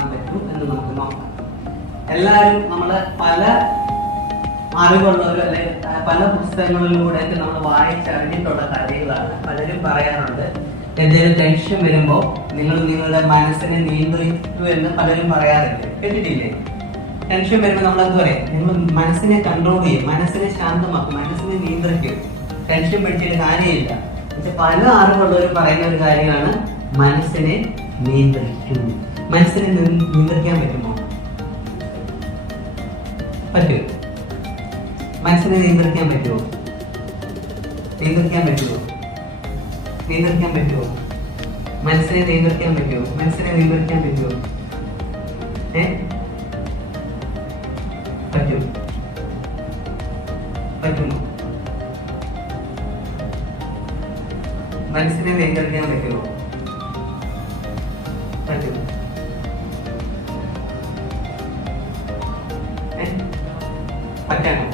കാണാൻ പറ്റും എന്ന് നമുക്ക് നോക്കാം. എല്ലാവരും നമ്മള് പല അറിവുള്ളവരും അല്ലെങ്കിൽ പല പുസ്തകങ്ങളിലൂടെയൊക്കെ നമ്മൾ വായിച്ചറിഞ്ഞിട്ടുള്ള കാര്യങ്ങളാണ്. പലരും പറയാറുണ്ട്, എന്തെങ്കിലും ടെൻഷൻ വരുമ്പോൾ നിങ്ങൾ നിങ്ങളുടെ മനസ്സിനെ നിയന്ത്രിക്കൂ എന്ന് പലരും പറയാറുണ്ട്. കേട്ടിട്ടില്ലേ? ടെൻഷൻ വരുമ്പോൾ നമ്മൾ എന്ത് പറയും? നിങ്ങൾ മനസ്സിനെ കൺട്രോൾ ചെയ്യും, മനസ്സിനെ ശാന്തമാക്കും, മനസ്സിനെ നിയന്ത്രിക്കും. ടെൻഷൻ പിടിച്ചിട്ട് കാര്യമില്ല. പക്ഷെ പല അറിവുള്ളവരും പറയുന്ന ഒരു കാര്യമാണ് മനസ്സിനെ നിയന്ത്രിക്കും. മനസ്സിനെ നിയന്ത്രിക്കാൻ പറ്റുമോ? പറ്റുമോ? മനസ്സിനെ നിയന്ത്രിക്കാൻ പറ്റുമോ? നിയന്ത്രിക്കാൻ പറ്റുമോ? നിയന്ത്രിക്കാൻ പറ്റുമോ? മനസ്സിനെ നിയന്ത്രിക്കാൻ പറ്റുമോ? മനസ്സിനെ നിയന്ത്രിക്കാൻ പറ്റുമോ? പറ്റും. പറ്റുമോ? മനസ്സിനെ നിയന്ത്രിക്കാൻ പറ്റുമോ? പറ്റും. പറ്റാണോ?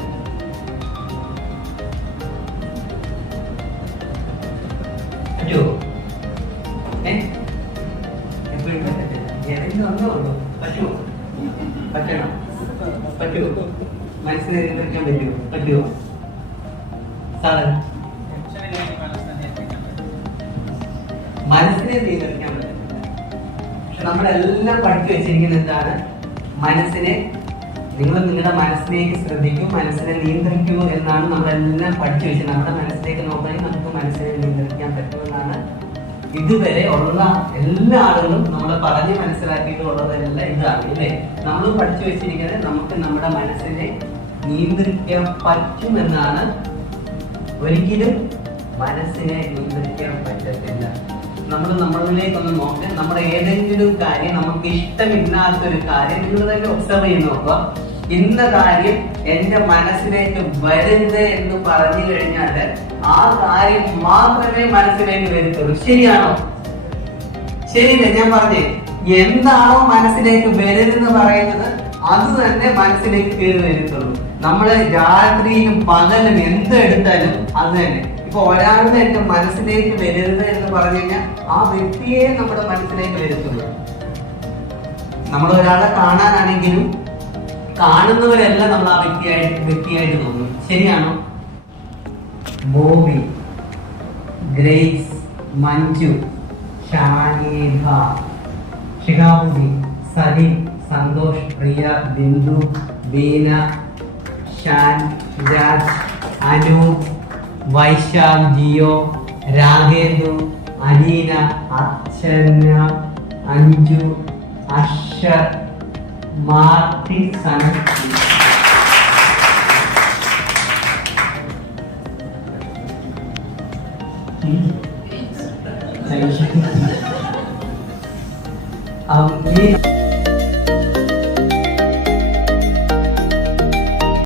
പറ്റുമോ? എപ്പോഴും പറ്റത്തില്ല. ഏതെങ്കിലും ഒന്നേ ഉള്ളൂ. പറ്റുമോ? പറ്റണം. പറ്റുമോ? മനസ്സിനെ നിയന്ത്രിക്കാൻ പറ്റുമോ? പറ്റുമോ? സാധനം മനസ്സിനെ നിയന്ത്രിക്കാൻ പറ്റില്ല. പക്ഷെ നമ്മളെല്ലാം പഠിച്ചു വെച്ചിരിക്കുന്നത് എന്താണ്? മനസ്സിനെ, നിങ്ങൾ നിങ്ങളുടെ മനസ്സിലേക്ക് ശ്രദ്ധിക്കൂ, മനസ്സിനെ നിയന്ത്രിക്കൂ എന്നാണ് നമ്മളെല്ലാം പഠിച്ചു വെച്ചത്. നമ്മുടെ മനസ്സിലേക്ക് നോക്കണമെങ്കിൽ നമുക്ക് മനസ്സിനെ നിയന്ത്രിക്കാൻ പറ്റുമെന്നാണ് ഇതുവരെ ഉള്ള എല്ലാ ആളുകളും നമ്മൾ പറഞ്ഞ് മനസ്സിലാക്കിയിട്ടുള്ളതെല്ലാം ഇതാണ്, അല്ലേ? നമ്മൾ പഠിച്ചു വെച്ചിരിക്കുന്നത് നമുക്ക് നമ്മുടെ മനസ്സിനെ നിയന്ത്രിക്കാൻ പറ്റുമെന്നാണ്. ഒരിക്കലും മനസ്സിനെ നിയന്ത്രിക്കാൻ പറ്റത്തില്ല. നമ്മൾ നമ്മളിലേക്കൊന്ന് നോക്കാൻ, നമ്മുടെ ഏതെങ്കിലും കാര്യം, നമുക്ക് ഇഷ്ടമില്ലാത്തൊരു കാര്യം നിങ്ങൾ തന്നെ ഒബ്സർവ് ചെയ്ത് നോക്കുക. ഇന്ന കാര്യം എന്റെ മനസ്സിലേക്ക് വരുന്നത് എന്ന് പറഞ്ഞു കഴിഞ്ഞാൽ ആ കാര്യം മാത്രമേ മനസ്സിലേക്ക് വരുത്തുള്ളൂ. ശരിയാണോ? ശരിയല്ലേ? ഞാൻ പറഞ്ഞേ, എന്താണോ മനസ്സിലേക്ക് വരുന്നെന്ന് പറയുന്നത് അത് തന്നെ മനസ്സിലേക്ക് കയറി വരുത്തുള്ളൂ. നമ്മള് രാത്രിയിലും പകലും എന്തെടുത്താലും അത് തന്നെ. ഇപ്പൊ ഒരാളുടെ എന്റെ മനസ്സിലേക്ക് വരരുത് എന്ന് പറഞ്ഞു കഴിഞ്ഞാൽ ആ വ്യക്തിയെ നമ്മുടെ മനസ്സിലേക്ക് വരുത്തുള്ളൂ. നമ്മൾ ഒരാളെ കാണാനാണെങ്കിലും കാണുന്നവരെല്ലാം നമ്മൾ ആ വ്യക്തിയായിട്ട് തോന്നും. ശരിയാണോ? ബോബി, ഗ്രേസ്, മഞ്ജു, ഷാനിഭ, ഷിഹാബുദ്ദീൻ, സലീം, സന്തോഷ്, പ്രിയ, ബിന്ദു, ബീന, ഷാൻ, രാജ്, അനു, വൈശാഖ്, ജിയോ, രാഗേന്ദു, അനീന, അർച്ചന, അഞ്ജു, അക്ഷർ, മാർട്ടിൻ, സനത്. ഈ